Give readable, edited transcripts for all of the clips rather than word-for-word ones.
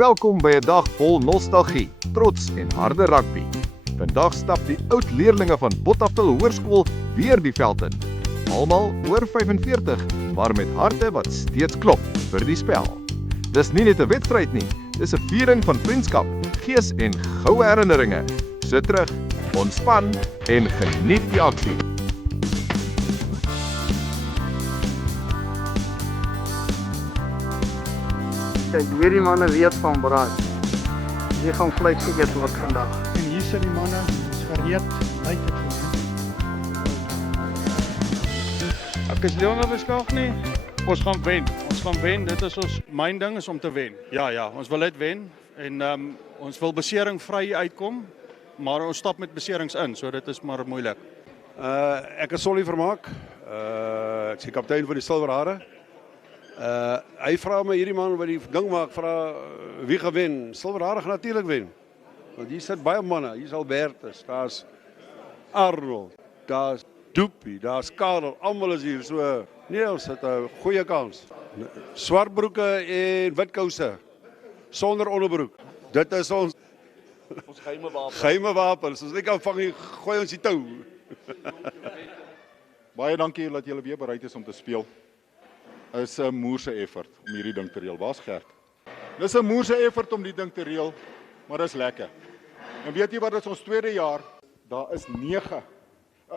Welkom by 'n dag vol nostalgie, trots en harde rugby. Vandag stap die oud leerlinge van Bothaville Hoërskool weer die veld in. Almal oor 45, maar met harte wat steeds klop vir die spel. Dis nie net 'n wedstryd nie, dis 'n viering van vriendskap, gees en goue herinneringe. Sit terug, ontspan en geniet die aksie. Kijk, hierdie manne weet van braai. Die gaan vleis geëet word vandag. En hier sit die manne, is gereed, uit het voor. Ek is Leon Verslag nie. Ons gaan wen. Dit is ons myn ding is om te wen. Ja, ons wil net wen en ons wil besering vry uitkom, maar ons stap met beserings in, so dit is maar moeilik. Ek is Solly Vermaak. Ek is die kaptein van die Silverhare. Hy vra my hierdie man wat die ding maak, vra wie gaan wen? Silverhare gaan natuurlik wen. Want hier sit baie manne, hier is Albertus, daar's Arnold, daar's Doopie, daar's Karel, almal is hier, so nee, ons het 'n goeie kans. Swart broeke en wit kouse, sonder onderbroek. Dit is ons geheime wapens. As ons nie kan vang nie, gooi ons die tou. Baie dankie dat julle weer bereid is om te speel. Is 'n moerse effort om hierdie ding te reël. Waar's Gert? Dis 'n moerse effort om die ding te reël, maar dis lekker. En weet jy wat, dit is ons tweede jaar. Daar is 9.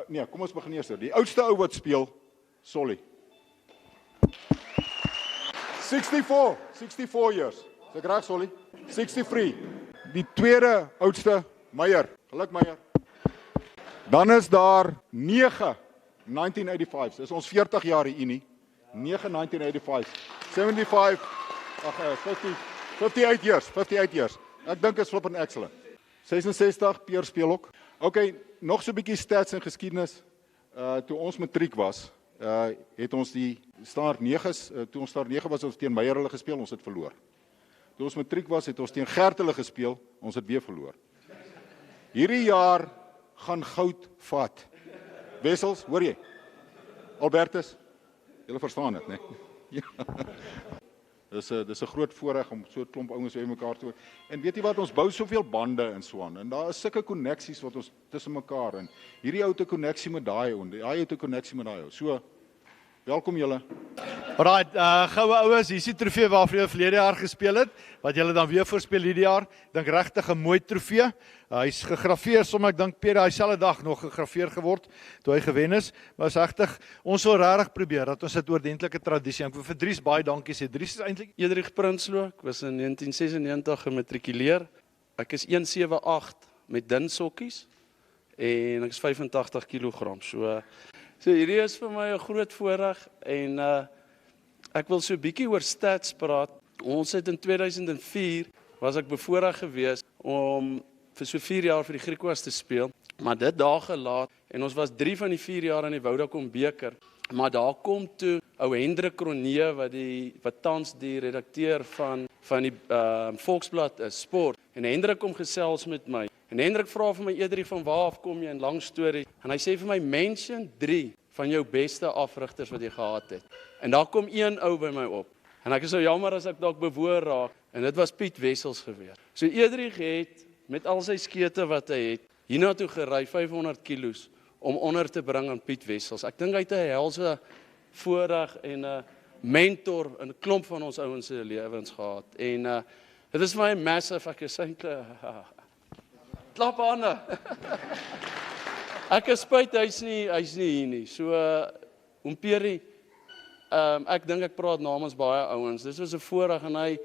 Nee, kom ons begin eers. Die oudste ou wat speel, Solly. 64 years. Is ek reg, Solly? 63. Die tweede oudste, Meyer. Geluk Meyer. Dan is daar 9 1985. Dis ons 40 jaar die Unie. 9 1985. 75. 58 years. Ek dink is flippin' excellent. 66 Peer speel ook. Okay, nog so 'n bietjie stats en geskiedenis. Toe ons matriek was, het ons die staar 9's, toe ons staar 9 was, het ons teen Meyer hulle gespeel, ons het verloor. Toe ons matriek was, het ons teen Gert hulle gespeel, ons het weer verloor. Hierdie jaar gaan goud vat. Wessels, hoor jy? Albertus, julle verstaan dit, né? Ja. Dis 'n groot voorreg om so 'n klomp ouens by mekaar te hoor. En weet jy wat, ons bou soveel bande in Swaan en daar is sulke koneksies wat ons tussen mekaar en hierdie ou te koneksie met daai ou, daai ou te koneksie met daai ou. So welkom julle. Alright, goue ouens, hier is die trofee waarvoor julle verlede jaar gespeel het, wat julle dan weer voorspel hierdie jaar. Dink regtig 'n mooi trofee. Hy's gegraveer, sommer ek dink Pierre dieselfde dag nog gegraveer geword toe hy gewen is. Maar is regtig, ons wil regtig probeer dat ons dit oordentlike tradisie. Ek wil vir Dries baie dankie sê. Dries is eintlik Edrich Prinsloo, ek was in 1996 gematrikuleer. Ek is 178 met dun sokkies en ek is 85 kg. So hierdie is vir my 'n groot voorreg en ek wil so 'n bietjie oor stats praat. Ons het in 2004 was ek bevoorreg geweest om vir so 4 jaar vir die Griquas te speel, maar dit dae gelaat en ons was 3 van die 4 jaar in die Vodacom beker. Maar daar kom toe ou Hendrik Kronee wat tans die redakteur van die Volksblad is, sport. En Hendrik kom gesels met my. En Hendrik vra vir my Edrie van waar af kom jy, 'n lang storie. En hy sê vir my mention 3 van jou beste afrigters wat jy gehad het. En daar kom een ou by my op. En ek is so jammer as ek dalk bewoor raak. En dit was Piet Wessels gewees. So Edrie het met al sy skete wat hy het, hiernatoe gery 500 kilos om onder te bring aan Piet Wessels. Ek dink hy het 'n helse voorreg en 'n mentor in 'n klomp van ons ouens se lewens gehad. En dit is vir my massive, ek is eintlik klap hande. Ek is spyt hy's nie hier nie. So Peri, ek dink ek praat namens baie ouens. Dis was 'n voorreg en ek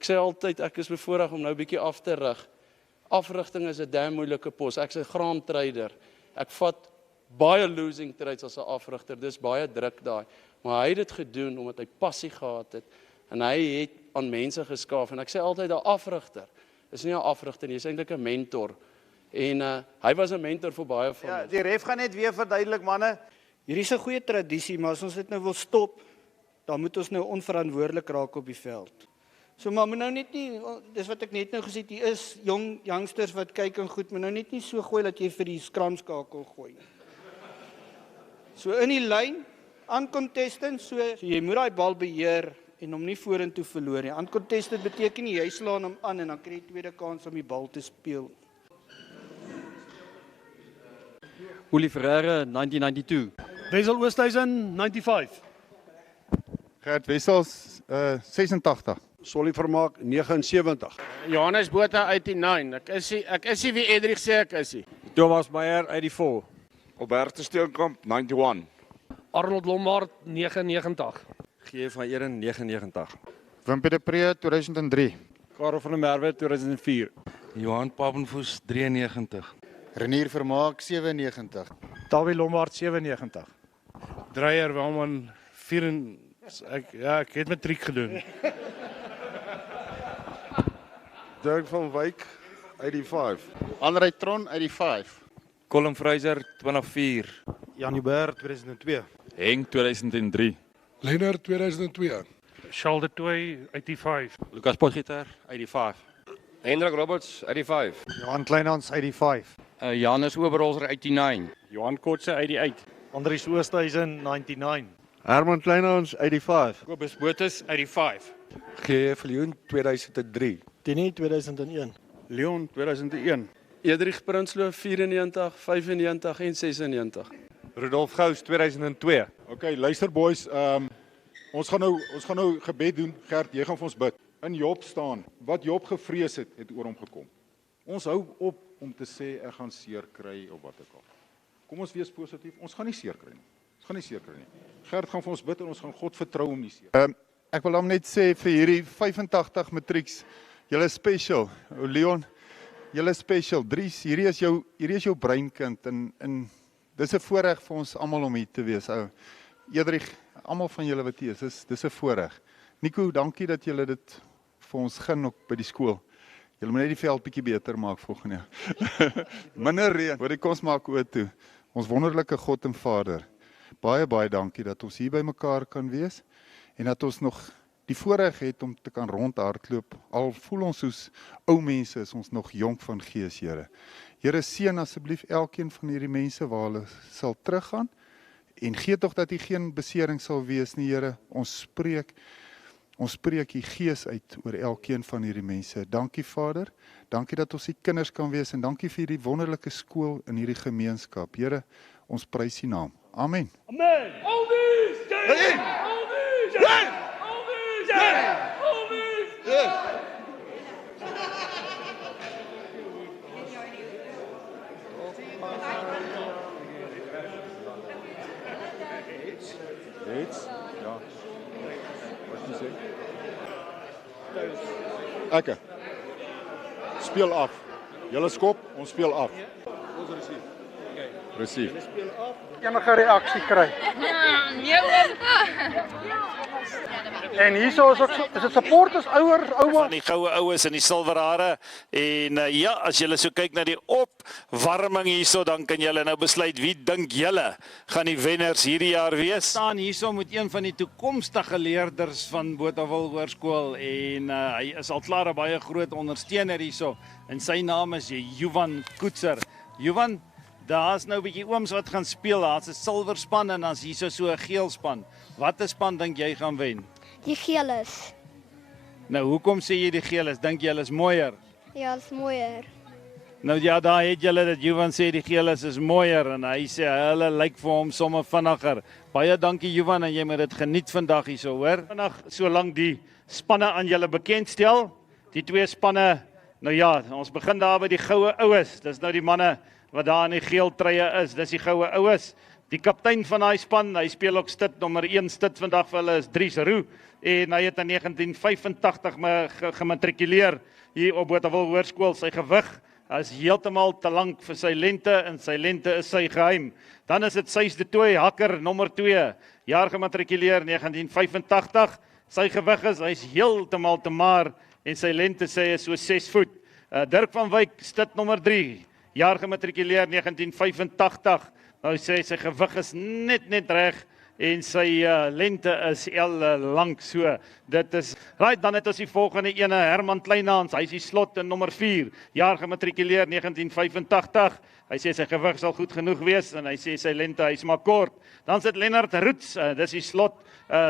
sê altyd ek is bevoorreg om nou 'n bietjie af te rig. Afrigting is 'n damn moeilike pos. Ek's 'n graamtrader. Ek vat baie losing trades as 'n afrigter. Dis baie druk daai. Maar hy het dit gedoen omdat hy passie gehad het en hy het aan mense geskaaf en ek sê altyd 'n afrigter is nie 'n afrigter nie, hy's eintlik 'n mentor. En hy was 'n mentor vir baie van ons. Die ref gaan net weer verduidelik, manne. Hierdie is 'n goeie tradisie, maar as ons dit nou wil stop, dan moet ons nou onverantwoordelik raak op die veld. So maar moet nou net nie, dis wat ek net nou gesê het, hier is jong youngsters wat kyk en goed, moet nou net nie so gooi dat jy vir die skramskakel gooi. So in die lyn, aan contestants, so jy moet daai bal beheer en hom nie vorentoe verloor nie. Uncontested beteken nie, jy slaan hom aan en dan kry jy tweede kans om die bal te speel. Uli Ferreira, 1992. Wessel Oosthuizen, 95. Gert Wessels 86. Solly Vermaak 79. Johannes Botha 89. Ek is nie wie Edrich sê ek is nie. Thomas Meyer, 84. Albertus Steenkamp 91. Arnold Lombard, 99. G. van Eren, 99. Wimpie de Pre 2003. Karel van der Merwe, 2004. Johan Papenfoes 93. Renier Vermaak 97. Dawie Lombard, 97. Dreyer Welman, 4. Ek het matriek gedoen. Dirk van Wyk 85. Andrei Tron 85. Colin Fraser, 2004. Jan Joubert 2002. Henk 2003. Lennard 2002. Charles de Toey, 85. Lucas Potgieter, 85. Hendrik Roberts 85. Johan Kleinhans 85. Janus Oberholzer 89. Johan Kotse, 88. Andries Oosthuizen 99. Herman Kleinhans 85. Kobus Botus 85. G. Viljoen 2003. Tini 2001. Leon 2001. Edrich Prinsloo 94, 95 en 96. Rudolf Gous 2002. Okay, luister boys, ons gaan nou gebed doen. Gert, jy gaan vir ons bid. In Job staan, wat Job gevrees het oor hom gekom. Ons hou op om te sê ek gaan seer kry of wat ook al. Kom ons wees positief. Ons gaan nie seer kry nie. Gert gaan vir ons bid en ons gaan God vertrou om nie seer. Ek wil hom net sê vir hierdie 85 matrieks, julle is special. Leon, julle is special. Dries, hierdie is jou breinkind en dis 'n voorreg vir ons almal om hier te wees. Edrich, almal van julle wat hier is, dis 'n voorreg. Nico, dankie dat julle dit vir ons gun op by die skool. Julle moet net die veld bietjie beter maak volgende jaar. Minder reën. Hoor, kom ons maak oë toe. Ons wonderlike God en Vader. Baie dankie dat ons hier by mekaar kan wees en dat ons nog die voorreg het om te kan rondhardloop. Al voel ons soos ou mense, is ons nog jonk van gees, Here. Here, seën asseblief elkeen van hierdie mense waar hulle sal teruggaan en gee tog dat hier geen besering sal wees nie, Here. Ons spreek die gees uit oor elkeen van hierdie mense. Dankie Vader, dankie dat ons die kinders kan wees en dankie vir hierdie wonderlike skool in hierdie gemeenskap. Here, ons prys die naam. Amen. Amen. Always, Jay! Always, Jay! Always, Jay! Always, Jay! Ja. Wat jy sê? Ek. Speel af. Julle skop, ons speel af. Ons receive. Enige reaksie kry. En hierso is dit supporters, ouers, ouma. Van die goue oues en die silwer hare en ja, as julle so kyk na die opwarming hierso, dan kan julle nou besluit wie dink julle gaan die wenners hierdie jaar wees. Staan hierso met een van die toekomstige leerders van Botawil Hoërskool en hy is al klaar 'n baie groot ondersteuner hierso en sy naam is Johan Koetser. Johan, daar's nou 'n bietjie ooms wat gaan speel. Daar's 'n silwer span en dan's hierso so 'n geel span. Watter span dink jy gaan wen? Die geeles. Nou, hoekom sê jy die geeles? Dink jy hulle is mooier? Ja, is mooier. Nou ja, daar het julle dat Johan sê die geeles is mooier en hy sê hulle lyk vir hom sommer vinniger. Baie dankie Johan en jy moet dit geniet vandag hierso, hoor. Vandag solank die spanne aan julle bekendstel. Die twee spanne, nou ja, ons begin daar by die goue oues. Dis nou die manne wat daar in die geel truie is. Dis die goue oues. Die kaptein van daai span, hy speel ook stit nommer 1 stit vandag vir hulle is Dries Roux en hy het in 1985 gematrikuleer hier op Botawil Hoërskool. Sy gewig is heeltemal te lank vir sy lengte en sy lengte is sy geheim. Dan is dit Sys de Toey, hakker nommer 2, jaar gematrikuleer 1985. Sy gewig hy's heeltemal te maar en sy lengte sê is so 6 voet. Dirk van Wyk, stit nommer 3, jaar gematrikuleer 1985. Nou sê sy gewig is net reg en sy lengte is lank so. Dit is right, dan het ons die volgende ene, Herman Kleinhans, hy is die slot in nommer 4, jaar gematrikuleer 1985. Hy sê sy gewig sal goed genoeg wees en hy sê sy lengte hy's maar kort. Dan sit Lennard Roots, dis die slot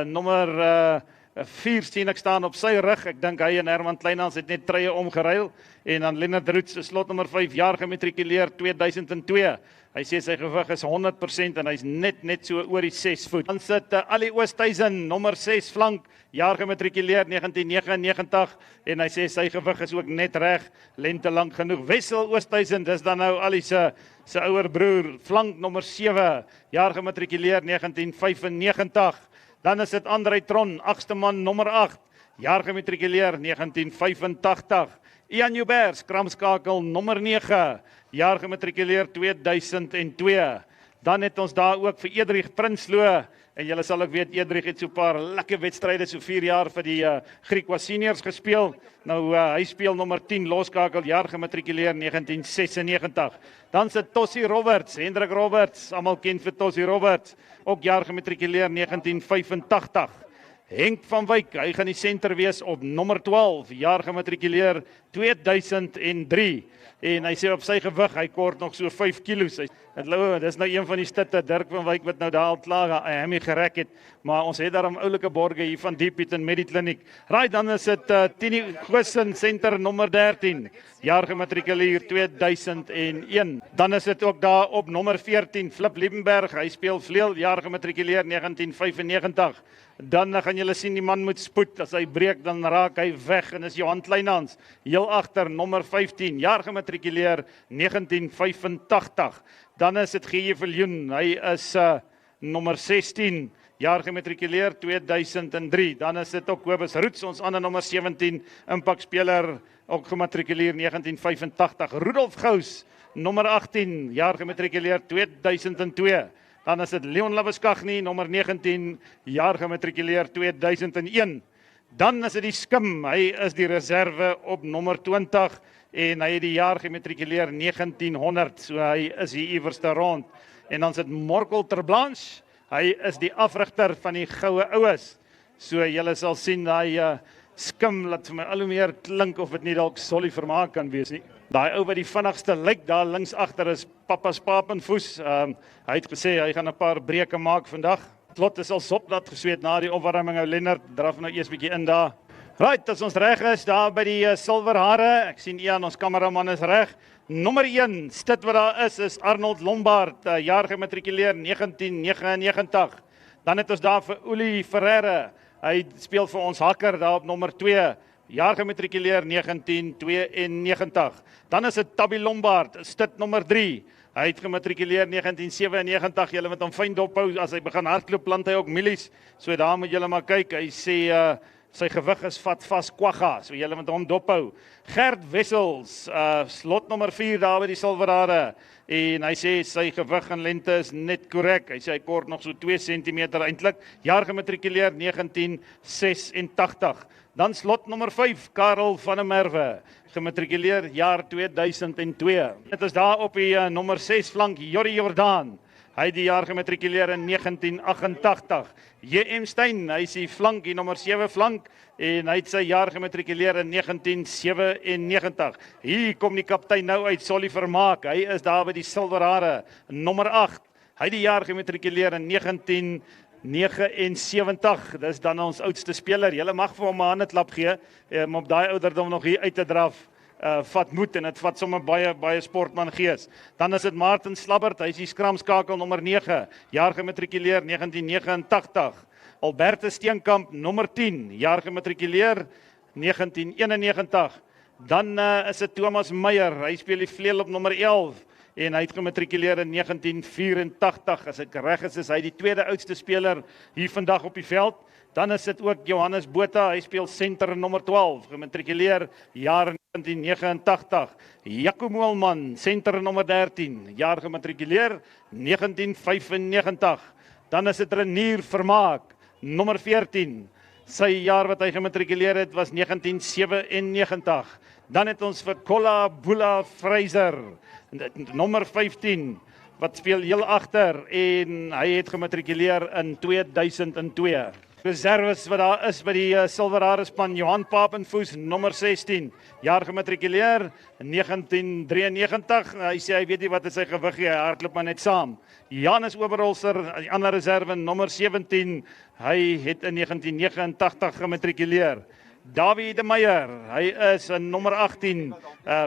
nommer 4 sien ek staan op sy rug. Ek dink hy en Herman Kleinhans het net treie omgeruil. En dan Lennard Roots, slot nommer 5, jaar gematrikuleer 2002. Hy sê sy gewig is 100% en hy's net so oor die 6 voet. Dan sit Ali Oosthuizen, nommer 6 flank, jaar gematrikuleer 1999 en hy sê sy gewig is ook net reg, lente lank genoeg. Wessel Oosthuizen, dis dan nou Ali se ouer broer, flank nommer 7, jaar gematrikuleer 1995. Dan is dit Andrei Tron, 8ste man, nommer 8, jaar gematrikuleer 1985. Ian Joubert, kramskakel nommer 9, jaar gematrikuleer 2002. Dan het ons daar ook vir Edrich Prinsloo, en julle sal ook weet, Edrich het so 'n paar lekker wedstryde, so 4 jaar vir die Griekwa seniors gespeel. Nou, hy speel nommer 10, loskakel, jaar gematrikuleer 1996. Dan sit Tossie Roberts, Hendrik Roberts, almal ken vir Tossie Roberts, ook jaar gematrikuleer 1985. Henk van Wyk, hy gaan die senter wees op nommer 12, jaar gematrikuleer 2003. En hy sê op sy gewig, hy kort nog so 5 kilos. Dis nou een van die stitte, Dirk van Wyk, wat nou daar al klaar hemie gerek het. Maar ons het daarom oulike borge hier van Dieppiet en Medikliniek. Right, dan is dit Tini Goosen, senter nommer 13, jaar gematrikuleer 2001. Dan is dit ook daar op nommer 14, Flip Liebenberg, hy speel vleuel, jaar gematrikuleer 1995. Dan gaan julle sien die man moet spoed, as hy breek dan raak hy weg en is Johan Kleinhans, heel agter nommer 15, jaar gematrikuleer 1985. Dan is dit G.J. Viljoen, hy is nommer 16, jaar gematrikuleer 2003. Dan is dit ook Kobus Roots, ons ander nommer 17, impaktspeler, ook gematrikuleer 1985. Rudolf Gous, nommer 18, jaar gematrikuleer 2002. Dan is dit Leon Labuschagne, nommer 19, jaar gematrikuleer 2001. Dan is dit die Skim, hy is die reserve op nommer 20 en hy het die jaar gematrikuleer 1900, so hy is hier iewers te rond. En dan is dit Morkel Terblanche, hy is die afrigter van die Goue Oues. So julle sal sien, hy Skim laat vir my al hoe meer klink of dit nie dalk Solly Vermaak kan wees nie. Daai ou wat die vinnigste lyk daar links agter is Papa Spapenfoes. Hy het gesê hy gaan 'n paar breuke maak vandag. Lot is al sopnat gesweet na die opwarming. Ou Lennard draf nou eers bietjie in daar. Right, as ons reg is daar by die silwer hare. Ek sien Ian, ons kameraman is reg. Nommer 1, stit wat daar is Arnold Lombard, jaar gematrikuleer 1999. Dan het ons daar vir Uli Ferreira. Hy speel vir ons hakker daar op nommer 2, jaar gematrikuleer 1992. Dan is dit Tabby Lombard, stit nommer 3. Hy het gematrikuleer 1997. Julle moet hom fyn dophou, as hy begin hardloop plant hy ook mielies. So daar moet julle maar kyk. Hy sê sy gewig is vat vas kwagga, so julle moet hom dophou. Gert Wessels, slot nommer 4 daar by die silwerhare. En hy sê sy gewig en lente is net korrek. Hy sê hy kort nog so 2 cm eintlik. Jaar gematrikuleer 1986. Dan slot nommer 5, Karel van der Merwe, gematrikuleer jaar 2002. Dit is daar op die nommer 6 flank, Jorrie Jordaan. Hy het die jaar gematrikuleer in 1988. J.M. Stein, hy is die flank, die nommer 7 flank, en hy het sy jaar gematrikuleer in 1997. Hier kom die kaptein nou uit, Solly Vermaak. Hy is daar by die silwerhare, nommer 8. Hy het die jaar gematrikuleer in 1979. Dis dan ons oudste speler. Julle mag vir hom 'n handeklap gee, om op daai ouderdom nog hier uit te draf. Vat moed en dit vat sommer baie sportman gees. Dan is dit Martin Slabbert, hy is die skramskakel nommer 9, jaar gematrikuleer 1989. Albertus Steenkamp nommer 10, jaar gematrikuleer 1991. Dan is dit Thomas Meyer, hy speel die vleuel op nommer 11 en hy het gematrikuleer in 1984. As ek reg is hy die tweede oudste speler hier vandag op die veld. Dan is dit ook Johannes Botha, hy speel senter nommer 12, gematrikuleer jaar 1989. Jaco Moelman, senter nommer 13, jaar gematrikuleer 1995. Dan is dit Renier Vermaak, nommer 14. Sy jaar wat hy gematrikuleer het was 1997. Dan het ons vir Kolla Bula Fraser, nommer 15, wat speel heel agter en hy het gematrikuleer in 2002. Reserves wat daar is by die Silverhare span, Johan Papenfoes, nommer 16, jaar gematrikuleer, 1993, hy sê hy weet nie wat is sy gewig nie, hy hardloop maar net saam. Janus Oberholzer, die ander reserve, nommer 17, hy het in 1989 gematrikuleer. Davie de Meyer, hy is in nommer 18,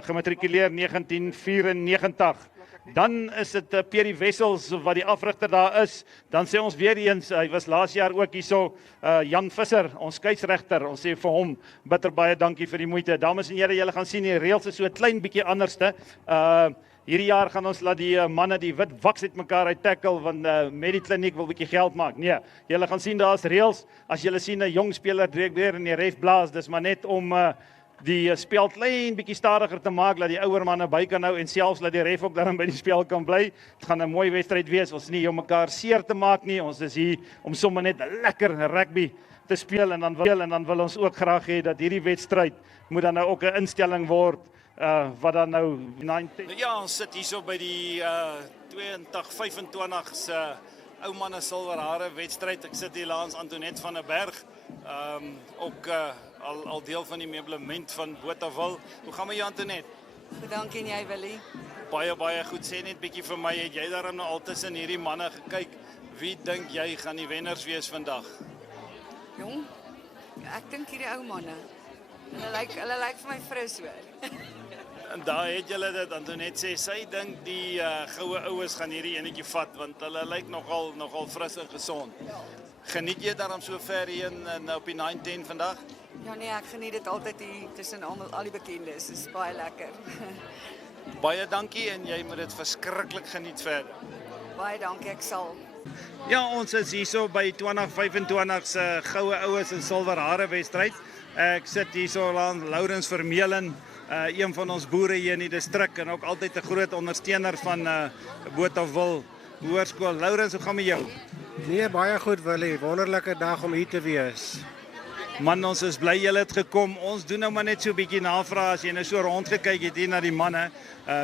gematrikuleer 1994. Dan is dit Pierre Wessels wat die afrigter daar is. Dan sê ons weer eens, hy was laas jaar ook hierso, Jan Visser, ons skeieregter. Ons sê vir hom bitter baie dankie vir die moeite. Dames en here, julle gaan sien die reëls is so 'n klein bietjie anderste. Hierdie jaar gaan ons laat die manne die wit waks uit mekaar uit tackle want met die kliniek wil bietjie geld maak. Nee, julle gaan sien daar's reëls. As julle sien 'n jong speler direk weer in die ref blaas, dis maar net om die spel klein bietjie stadiger te maak, laat die ouer manne by kan hou en selfs laat die ref ook daarin by die spel kan bly. Dit gaan 'n mooi wedstryd wees. Ons is nie om mekaar seer te maak nie. Ons is hier om sommer net lekker rugby te speel en dan wil ons ook graag hê dat hierdie wedstryd moet dan nou ook 'n instelling word wat dan nou 19. Ja, ons sit hierso by die 22-25 se ou manne Silverhare wedstryd. Ek sit hier langs Antoinette van der Berg. Ook al deel van die meublement van Botawil. Hoe gaan met jou, Antoinette? Goed, dankie en jy, Willie? Baie goed. Sê net bietjie vir my, het jy daarom nou al tussen hierdie manne gekyk? Wie dink jy gaan die wenners wees vandag? Jong, ek dink hierdie ou manne. Hulle lyk vir my fris hoor. En daar het julle dit, Antoinette sê, sy dink die goue oues gaan hierdie enetjie vat, want hulle lyk nogal fris en gesond. Geniet jy daarom so ver hier op die 9-10 vandag? Ja nee, ek geniet dit altyd hier tussen al die bekendes. Dit is baie lekker. Baie dankie en jy moet dit verskriklik geniet verder. Baie dankie, ek sal. Ja, ons is hierso by 2025 se goue oues en Silverhare wedstryd. Ek sit hierso langs Lourens Vermeulen, een van ons boere hier in die distrik en ook altyd 'n groot ondersteuner van Botawil Hoërskool. Lourens, hoe gaan met jou? Nee, baie goed Willie, wonderlike dag om hier te wees. Man, ons is bly julle het gekom. Ons doen nou maar net so 'n bietjie navraag as jy nou so rondgekyk het hier na die manne.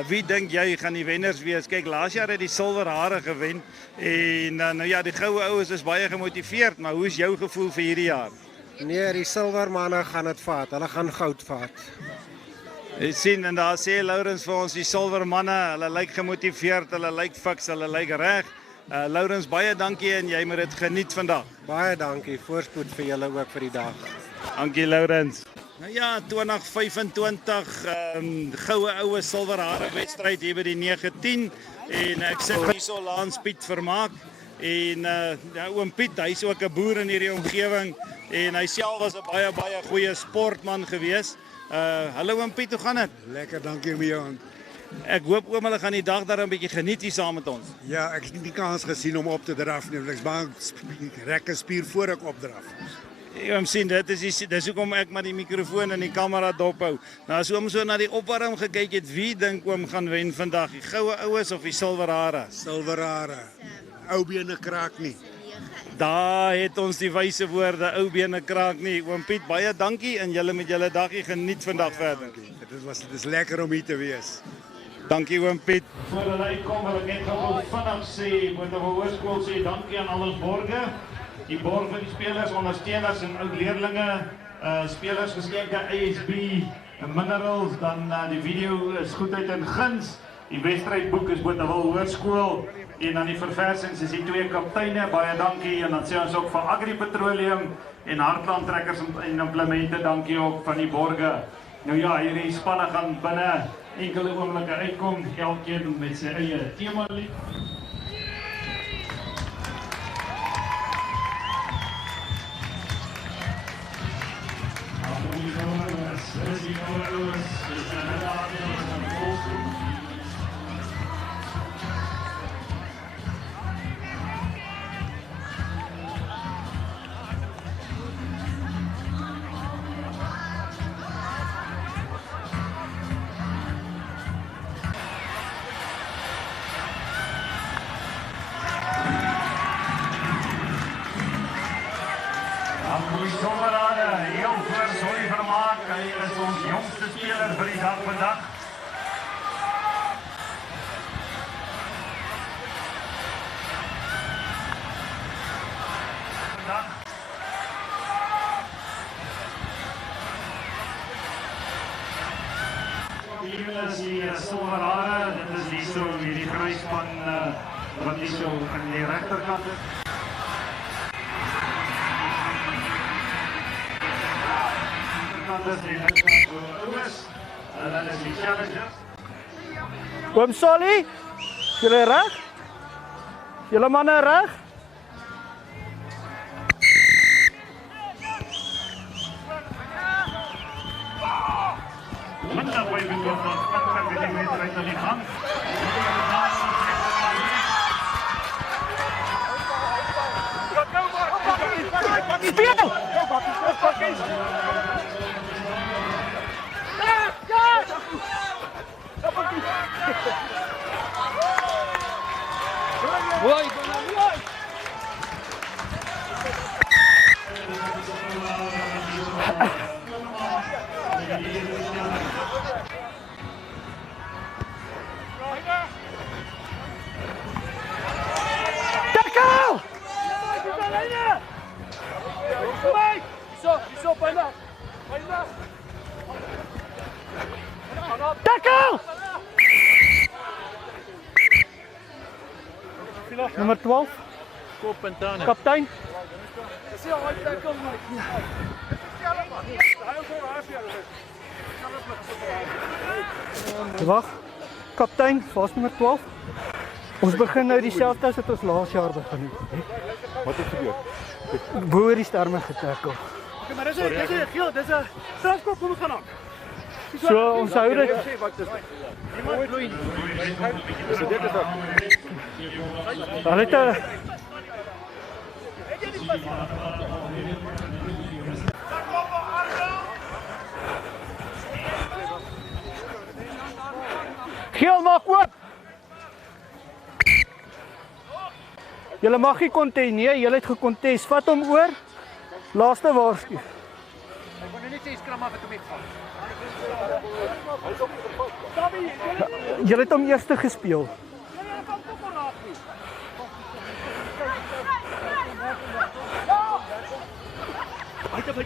Wie dink jy gaan die wenners wees? Kyk, laas jaar het die Silverhare gewen en nou ja, die goue oues is baie gemotiveerd, maar hoe is jou gevoel vir hierdie jaar? Nee, die silvermanne gaan dit vat. Hulle gaan goud vat. Jy sien en daar sê Lourens vir ons die silvermanne, hulle lyk gemotiveerd, hulle lyk fiks, hulle lyk reg. Lourens, baie dankie en jy moet dit geniet vandag. Baie dankie. Voorspoed vir julle ook vir die dag. Dankie Lourens. Nou ja, 2025 goue oue Silverhare wedstryd hier by die 9-10 en ek sit hierso langs Piet Vermaak en oom Piet, hy's ook 'n boer in hierdie omgewing en hy self was 'n baie goeie sportman gewees. Hallo oom Piet, hoe gaan dit? Lekker, dankie met jou. Ek hoop oom hulle gaan die dag daar 'n bietjie geniet hier saam met ons. Ja, ek het nie die kans gesien om op te draf nie. Ek's baie rekke spier voor ek opdraf. Oom sien, dis hoekom ek maar die mikrofoon en die kamera dophou. Nou as oom so na die opwarming gekyk het, wie dink oom gaan wen vandag? Die goue oues of die Silverhare? Silverhare. Ou bene kraak nie. Daar het ons die wyse woorde, ou bene kraak nie. Oom Piet, baie dankie en julle met julle dagie geniet vandag verder. Dit is lekker om hier te wees. Dankie oom Piet. Voor hulle uitkom wil ek net gou vinnig sê, moet op Hoërskool sê dankie aan al ons borge. Die borg vir die spelers, ondersteuners en oud leerlinge, spelers geskenke ASB, minerals, dan die video is goedheid en guns. Die wedstrydboek is Botawil Hoërskool en dan die verversings is die 2 kapteine, baie dankie en dan sê ons ook van Agri Petroleum en Hartland Trekkers en Implemente, dankie ook van die borge. Nou ja, hierdie spanne gaan binne enkele oomblikke uitkom, elkeen met sy eie tema lied. Steven is die silwer hare, dit is hier so hierdie grys van wat hier so aan die regterkant is. Regterkant is die oues, hulle is die challengers. Oom Solly, julle reg? Julle manne reg? Minder by die doel van 20 mm uit aan die gang. Speel! Tackle! Tackle! Nummer 12. Kaptein. Wag. Kaptein, waar's nummer 12? Ons begin nou dieselfde as wat ons laas jaar begin het. Wat het gebeur? Boer die sterme getackle. Okay, maar dis 'n geel, dis 'n strafskop kom gaan aan. So ons hou dit. Hulle het Geel maak oop. Julle mag nie kontes nie, julle het gekontes. Vat hom oor. Laaste waarsku. Ek kon net sê skram af het hom Julle het hom eerste gespeel.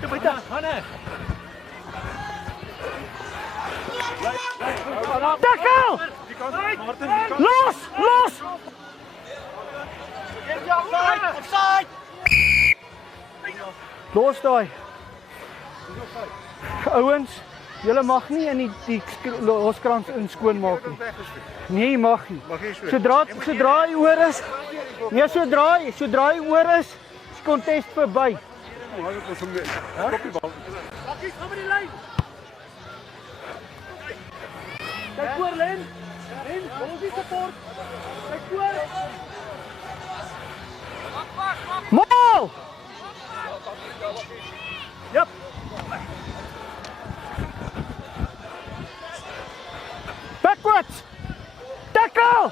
Buite. Hanne. Tackle! Los! Los daai. Ouens, julle mag nie in die loskrans inskoon maak nie. Nee, jy mag nie. Sodra hy oor is. Nee, sodra hy oor is kontest verby. Kyk voor Len. Ons is support. Kyk voor. Maal! Yep. Backwards! Tackle!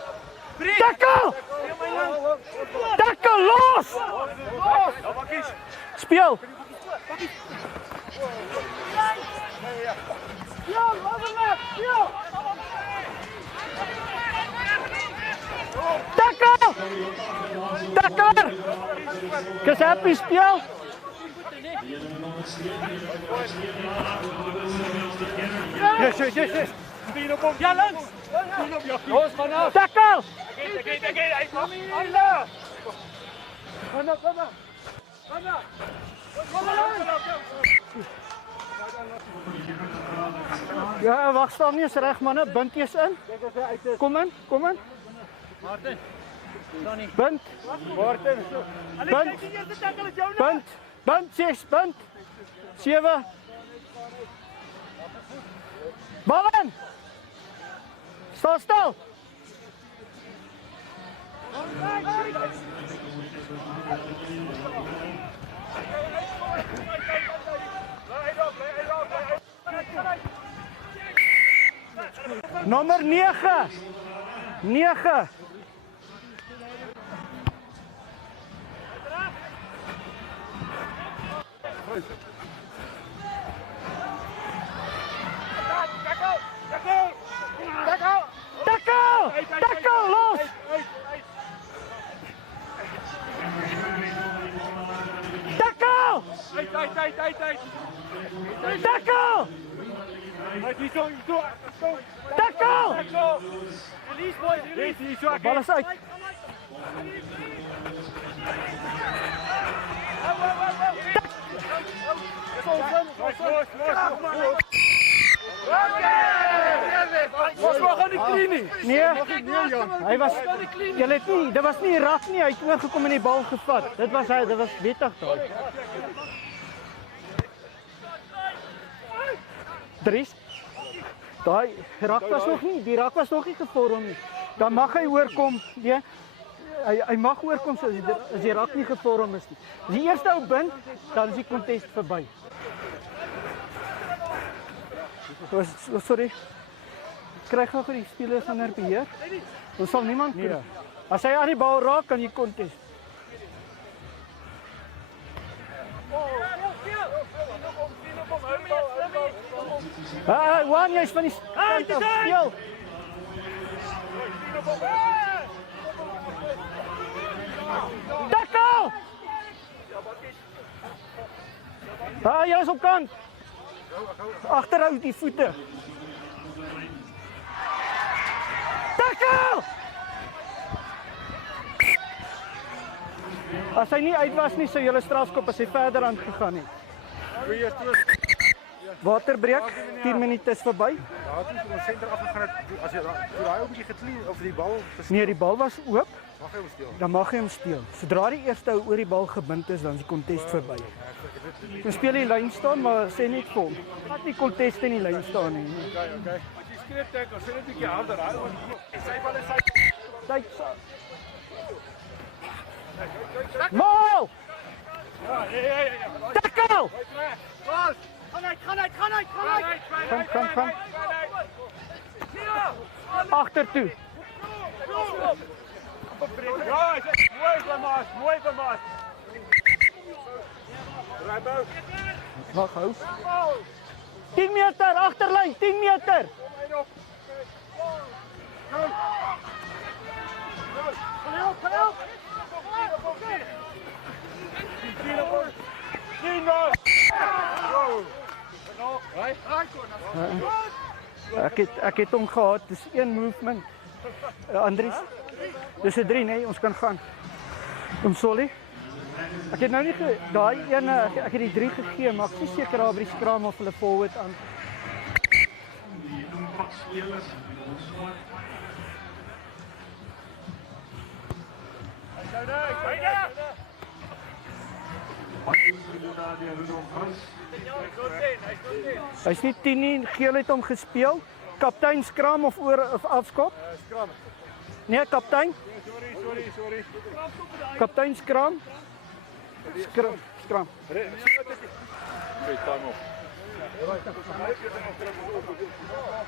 Los! Speel! Tackler! Kes happy speel! Yes. Ja, langs! Los, vanaf! Tackle! Hij komt hier! Kom Ja, wag staan nie, is reg manne, bind eers in. Kom in. Martin. Donnie. Bind. Martin. Bind 6, bind. 7. Bal in. Sta stil. Nommer 9. 9. Tackle, los! Tackle! Uit. Tackle! Tackle! Release boys, release. Bal is uit. Was mag aan die knie nie? Nee, hy was julle het nie, dit was nie rak nie, hy het oorgekom en die bal gevat. Dit was wettig daai. Dries. Daai rak was nog nie, die rak was nog nie gevorm nie. Dan mag hy oorkom, nee. Hy mag oorkom as die rak nie gevorm is nie. As die eerste ou bind, dan is die kontest verby. Sorry. Kry gou die spelers onder beheer. Ons sal niemand kry. As hy aan die bal raak, kan jy kontest. Juan, jy is van die kant af speel. Tackle! Jy is op kant. Agterhou die voete. Tackle! As hy nie uit was nie, sou julle strafskop as hy verder aan gegaan het. Waterbreek, 10 minute is verby. Daar het ons senter afgegaan het, as jy daai ou bietjie geklie of die bal gesteel. Nee, die bal was oop. Mag hy hom steel? Dan mag hy hom steel. Sodra die eerste ou oor die bal gebind is, dan is die kontest verby. Ons speel die lyn staan, maar sê net vir hom. Laat nie kontest in die lyn staan nie. Okay. As jy skreeu tackle, sê net 'n bietjie harder, sy bal is Tyd. Maal! Tackle! Gaan uit. Kom. Agter toe. Mooi vermaak. Wag hou. 10 meter agterlyn, 10 meter. Ek het hom gehad, dis een movement. Andries. Dis 'n 3, nee, ons kan gaan. Sorry. Ek het nou nie daai een ek het die 3 gegee, maar ek is seker daar by die skraam of hulle forward aan. Hy's nie 10 nie, geel het hom gespeel. Kaptein skram of afskop? Skram. Nee, kaptein. Sorry. Kaptein skram. Skram.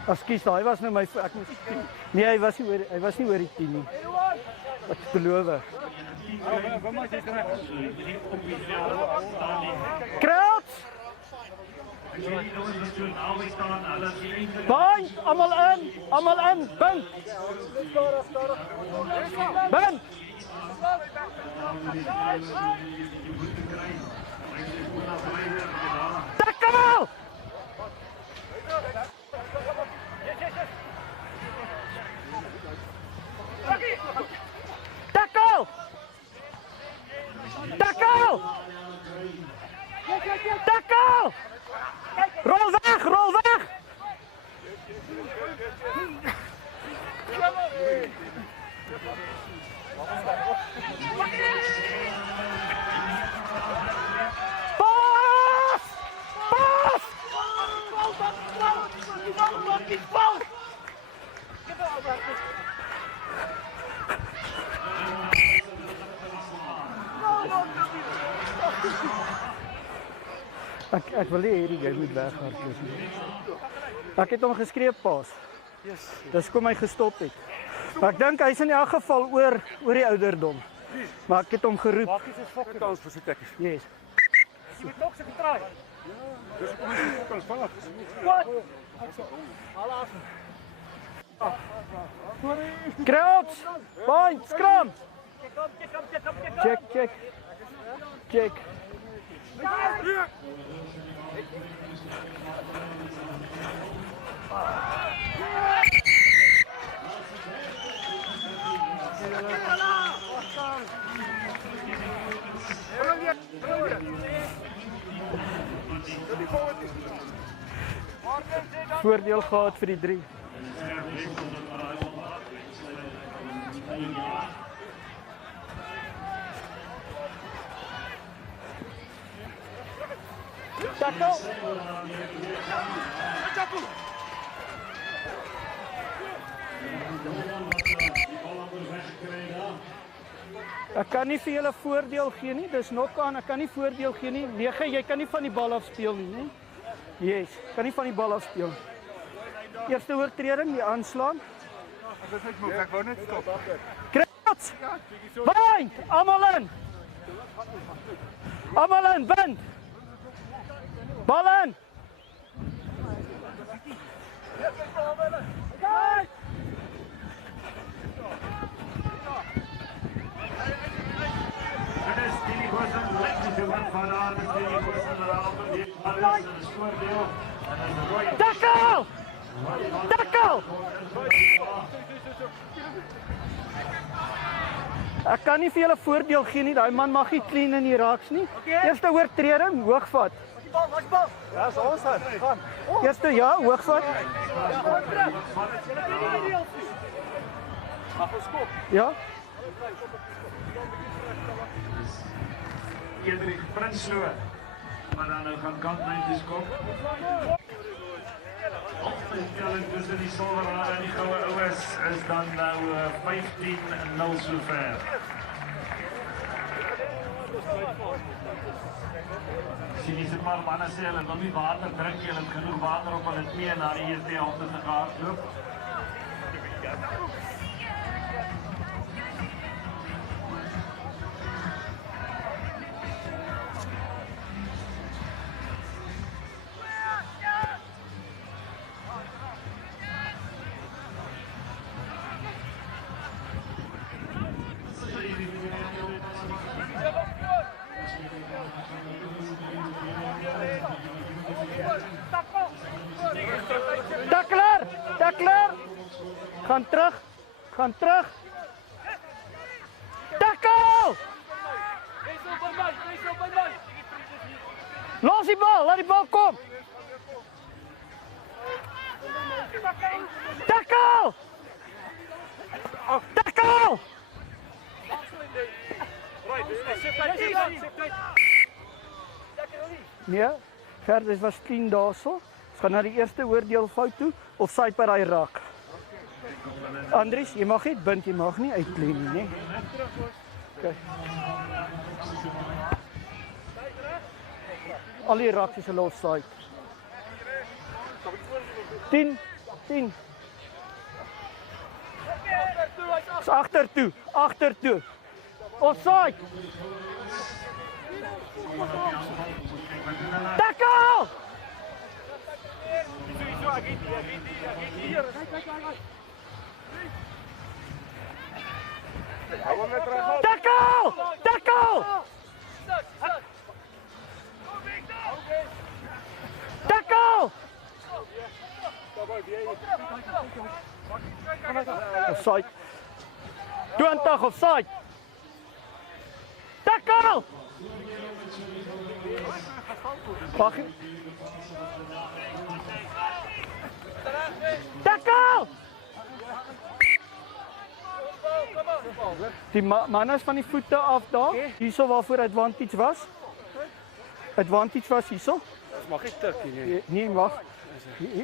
Ekskuus, hy was nou my ek moes. Nee, hy was nie oor die 10 nie. Ek beloof. Kraut! Bang, almal in, bang. Bang. Tackle! Tackle! Tackle! Tackle! Rol weg! Ek wil hê jy moet weghardloop. Ek het hom geskree paas. Dis kom hy gestop het. Maar ek dink hy's in elk geval oor die ouderdom. Maar ek het hom geroep. Bakkies is fokke kans vir sy tekkies. Yes. Jy moet ook se getraai. Dis kom hy fokke kans vinnig. Wat? Crouch! Point! Scrum! Check. Voordeel gehad vir die 3. Tackle. Ek kan nie vir julle voordeel gee nie. Dis nog aan. Ek kan nie voordeel gee nie. 9, jy kan nie van die bal af speel nie, né? Yes, kan nie van die bal af speel. Eerste oortreding, die aanslaan. Ek wou net stop. Krats! Bind! Almal in! Almal in, bind! Bal in! Tackle! Tackle! Ek kan nie vir julle voordeel gee nie. Daai man mag nie clean in die raks nie. Eerste oortreding, hoogvat. Ja, is ons dan. Gaan. Eerste ja, hoogvat. Mag ons skop? Ja. Hendrik Prinsloo, maar dan nou gaan kantlijntjes kom. Opstelling tussen die Silverhare en die Goue Oues is dan nou 15-0 sover. Sien jy maar manne sê hulle wil nie water drink nie, hulle het genoeg water op hulle knie na die eerste helfte te gehardloop. Tackler! Gaan terug! Gaan terug! Tackle! Los die bal! Laat die bal kom! Tackle! Tackle! Nee, Gerdus was clean daarso. Ons gaan na die eerste oordeel fout toe of sy by daai rak. Andries, jy mag net bind, jy mag nie uitkleen nie, né? Okay. Al die raks is 'n offside. 10. Is agtertoe. Offside. Tackle! Tackle! Tackle! Tackle! Offside. 20 offside. Tackle! Wag. Tackle! Die man is van die voete af daar. Hierso waarvoor advantage was. Advantage was hierso. Dis mag nie tik nie. Nee, wag.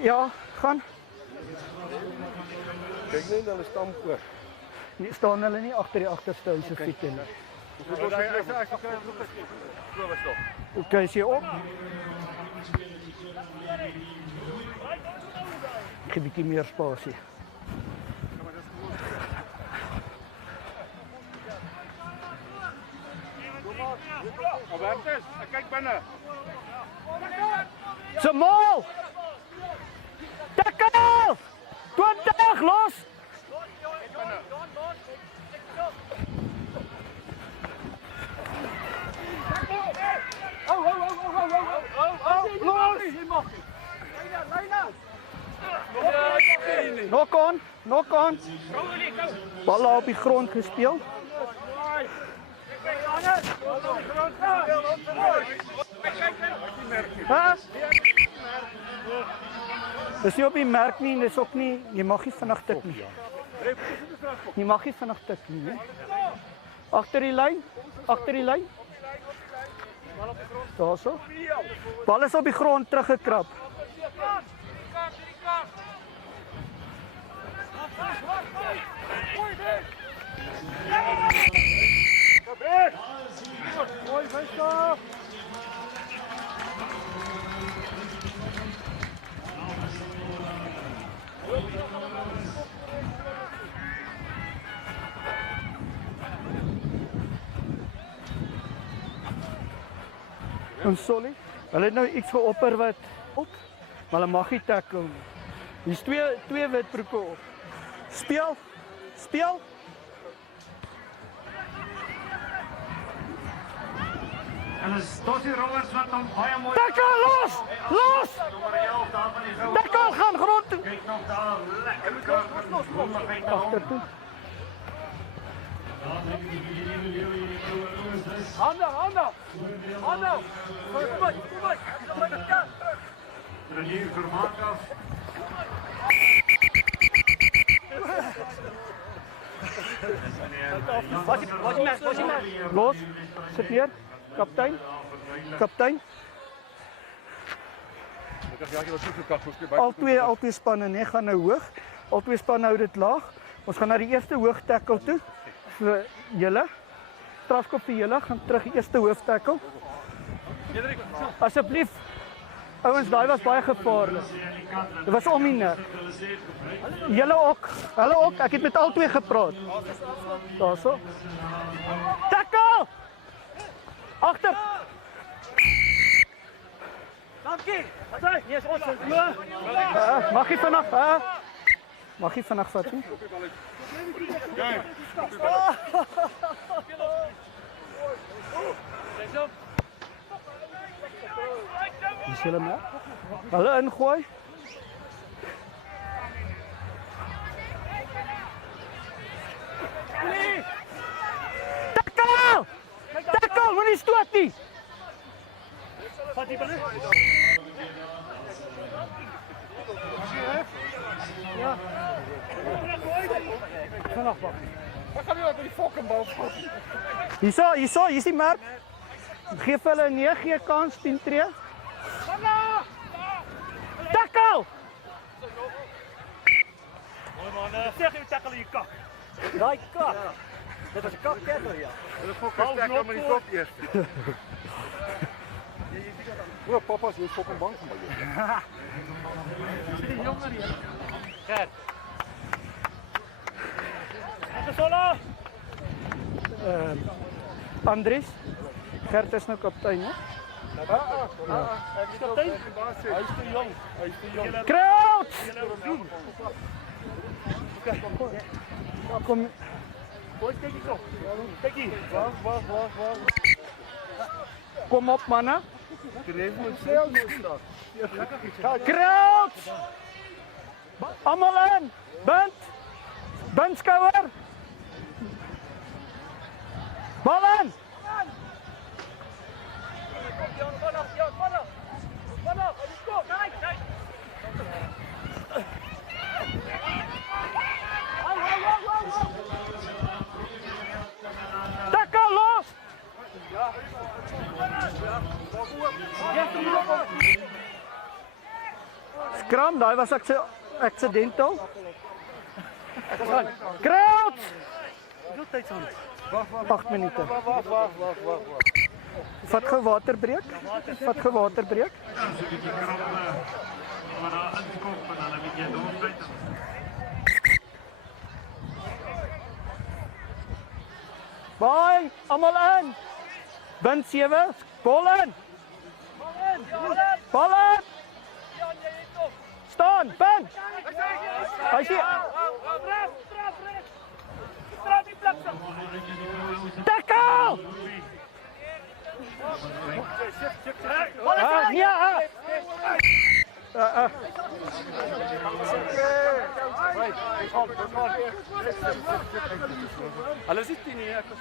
Ja, gaan. Kyk net hulle stamp oor. Nee, staan hulle nie agter die agterste huise fiets nie. Okay, is jy op? Ek het 'n bietjie meer spasie. Albertus, kyk binne. Jamal! Tackle! 20 los! Los! Knock on. Bal op die grond gespeel. Ha? Dis nie op die merk nie, dis ook nie, jy mag nie vinnig tik nie. Jy mag nie vinnig tik nie, né? Agter die lyn. Daarso. Bal is op die grond teruggekrap. Mooi veilig. Sorry. Hulle het nou iets geopper wat op, maar hulle mag nie tackle nie. Hier's twee witbroeke op. Speel. En is Tossie Roberts wat hom baie mooi. Tackle los! Tackle gaan grond toe. Kyk nog daar lekker. Agter toe. Hande. Kom. Renier vermaak af. Wat is Los. Sit neer. Kaptein. Al twee spanne nee, gaan nou hoog. Al twee spanne hou dit laag. Ons gaan na die eerste hoog tackle toe vir julle. Strafskop vir julle, gaan terug die eerste hoof tackle. Asseblief. Ouens, daai was baie gevaarlik. Dit was om die nek. Julle ook. Hulle ook. Ek het met al twee gepraat. Daarso. Tackle! Agter. Dankie. Yes, ons. Mag jy vinnig vat nie? Dis hulle maar. Hulle ingooi. Tackle, moenie stoot nie. Vat die bal. Ja. Vanaf pak. Ek gaan nie op die fucking bal vat. Hier's die merk. Geef hulle 'n 9 kans 10 tree. Tackle! Mooi man, zeg jy tackle hier kak. Daai kak. Dit was 'n kak tackle ja. Hulle fokus tackle met die kop eers. O, papa's is fucking bang vir my. Die jongen hier. Gert. Wat solo? Andries. Gert is nou kaptein, hè? Kaptein? Hy is te jong. Kraut! Kom. Boys, kyk hier. Kyk hier. Wag. Kom op, manne. Tref moet self nou staan. Kraut! Almal in. Bind skouer. Bal in. Tackle los! Scrum, daai was accidental. Kraut! Hoeveel tyd staan? 8 minute. Vat gou waterbreek. Maar daar inkom en dan 'n bietjie doorbyt. Bye, almal in. Bind 7, bal in. Staan, bind. Hy sê Straf die plek. tackle. Hulle is nie 10 nie, ek was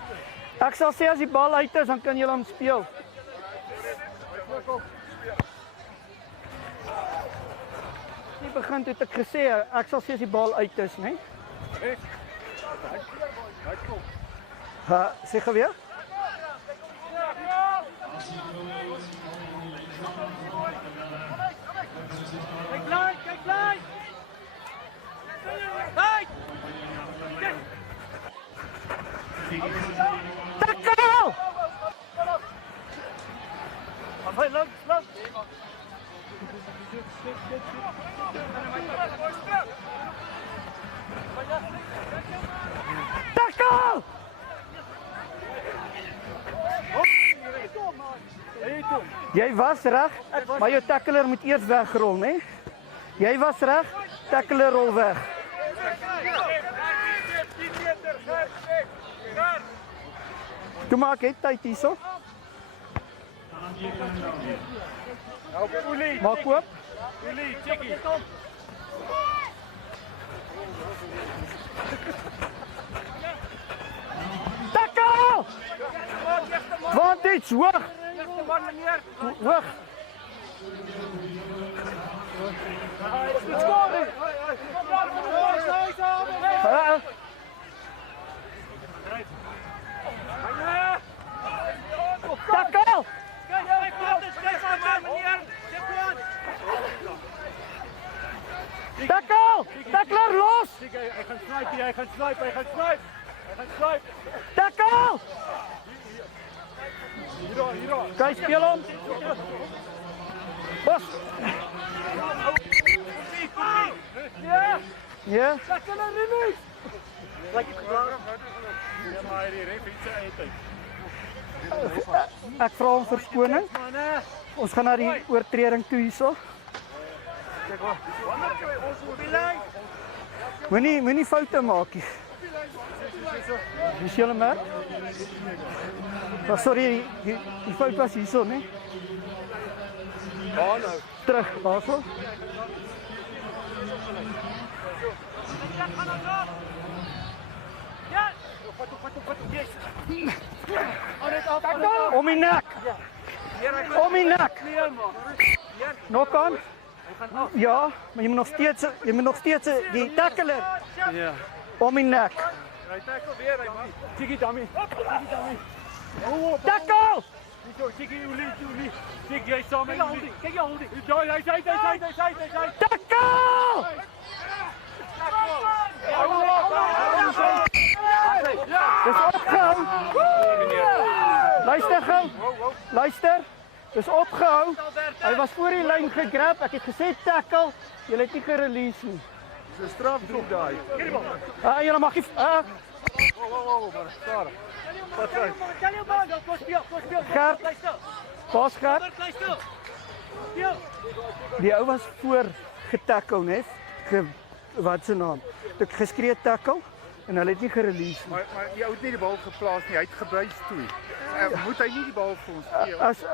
Ek sal sê as die bal uit is, dan kan julle hom speel. Die begin het ek gesê, ek sal sê as die bal uit is, né? Sê gou weer. Kyk klein, kyk klein. Hey! Tackle! Afai langs. Tackle! Jy was reg, maar jou tackler moet eers wegrol, né? Jy was reg, tackler rol weg. Toe maak jy tyd hierso. Maak oop. Tackle! Vantage, hoog! Hoog! Tackle! Tackle! Tackler los! Hy gaan snipe. Tackle! Kyk, speel hom. Bos. Ja. Tackle release. Like dit klaar. Ja, maar die ref het sy eie tyd. Ek vra om verskoning. Ons gaan na die oortreding toe hierso. Moenie foute maak nie. Dis julle merk? Sorry, die fout was hierso, né? Waar nou? Terug, daarso. Ja! Om die nek. Om die nek. Nog aan? Ja, maar jy moet nog steeds die tackler. Ja. Om die nek. Hy tackle weer, hy man. Tiki dummy. Tackle! Tiki Uli. Tiki jy saam met Uli. Kyk jy Uli. Hy. Tackle! Dis opgehou. Luister gou. Luister. Dis opgehou. Hy was voor die lyn gegrab. Ek het gesê tackle. Jy het nie gerelease nie. Dis 'n strafdruk daai. Jy mag nie maar stadig. Wat sê? Gert. Pas Gert. Die ou was voor getackle, né? Wat se naam? Ek geskree tackle en hulle het nie gerelease nie. Maar die ou het nie die bal geplaas nie. Hy het gebuis toe. Moet hy nie die bal vir ons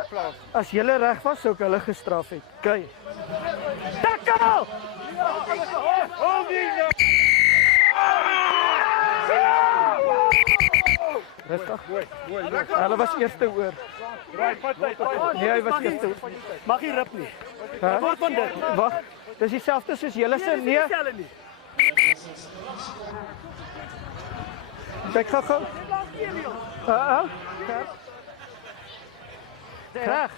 plaas? As julle reg was, sou ek hulle gestraf het. Kyk. Tackle! Rustig. Hulle was eerste oor. Nee, hy was eerste oor. Mag nie rip nie. Wat van dit? Wag. Dis dieselfde soos julle se nee. Kyk gou. Reg.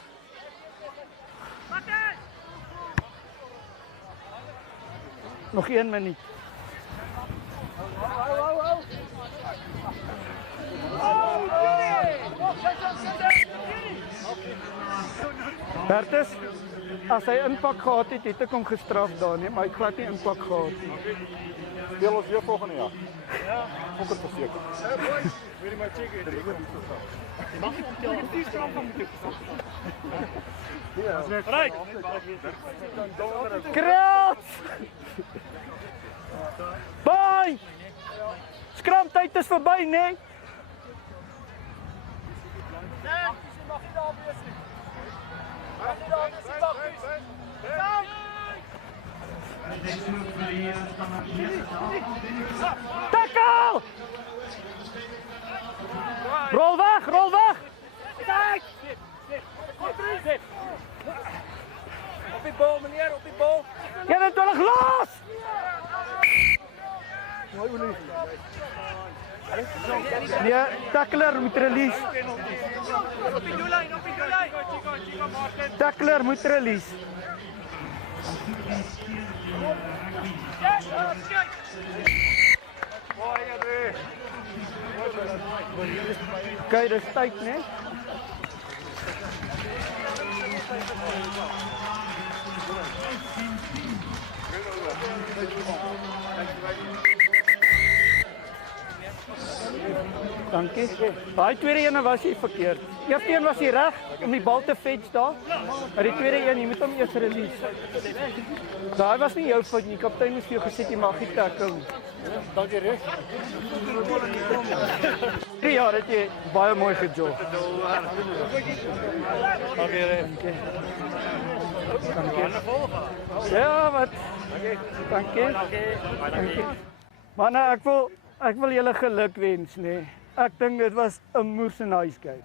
Nog 1 minuut. Bertus, as hy impak gehad het, het ek hom gestraf daar nie, maar hy het glad nie impak gehad nie. Speel ons weer volgende jaar. Ja, ook het verseker. Weet jy maar check het. Jy mag nie omtel om die straf van moet. Ja. Right. Kraat! Bye! Skramtyd is verby, né? Mag nie daar wees nie. Mag nie daar wees nie. Dit is Tackle! Rol weg, rol weg! Op die bal, meneer, op die bal. 21 los! Nee, tackler moet release. Op die doellyn, op die doellyn. Tackler moet release. Kyk, dis tyd, né? Dankie. Daai tweede ene was hy verkeerd. Eerste een was hy reg om die bal te fetch daar. Maar die tweede een, jy moet hom eers release. Daai was nie jou fout nie. Die kaptein moes vir jou gesê jy mag nie tackle nie. Dankie reg. Ja, dit het baie mooi gejog. Dankie reg. Dankie. Ja, wat? Dankie. Dankie. Manne, ek wil julle geluk wens, nee. Ek dink dit was 'n moerse nice game.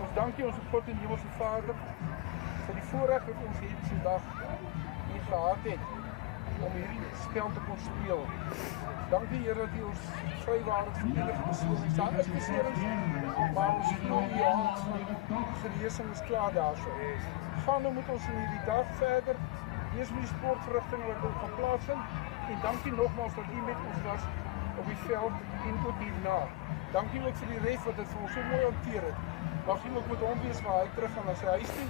Ons dankie ons God en Hemelse Vader vir die voorreg wat ons hierdie vandag hier gehad het om hierdie spel te kon speel. Dankie Here dat U ons vrywaardig van enige beserings. Daar is beserings, maar ons glo U hand van genesing is klaar daarso. Gaan nou met ons in hierdie dag verder. Wees met die sportverrigtinge wat ons gaan plaasvind. En dankie nogmaals dat U met ons was op die veld en ook hierna. Dankie ook vir die ref wat dit vir ons so mooi hanteer het. Mag U ook met hom wees waar hy terug gaan na sy huis toe.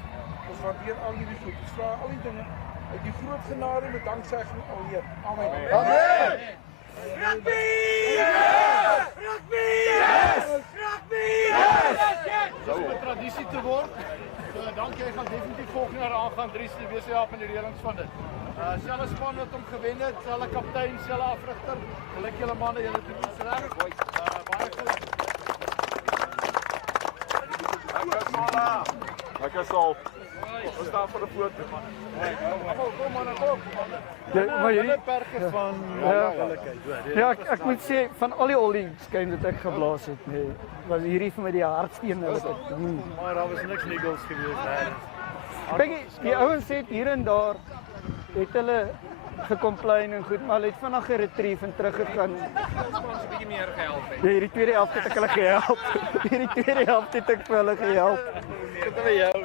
Ons waardeer al hierdie goed. Ons vra al die dinge uit die groot genade met danksegging alweer. Amen. Amen. Rugby! Yes! Rugby! Yes! Rugby! Yes! Dis om 'n tradisie te word. Dankie, hy gaan definitief volgende jaar aangaan. Dries die wees help in die reëlings van dit. Selfe span wat hom gewen het, selfe kaptein, selfe afrigter. Geluk julle manne, julle doen iets reg. Baie goed. Ek is al. Ons staan vir 'n foto. Kom man, kom. Maar hierdie perke van gelukheid. Ja, ek moet sê van al die olie skyn wat ek geblaas het, nee, was hierdie vir my die hardste wat ek doen. Maar daar was niks niggles gewees nie. Kyk, die ouens het hier en daar het hulle gecomplain en goed, maar hulle het vinnig geretrieve en teruggegaan. Ons 'n bietjie meer gehelp het. Ja, hierdie tweede helfte het ek hulle gehelp. Hierdie tweede helfte het ek vir hulle gehelp. Dit was jou.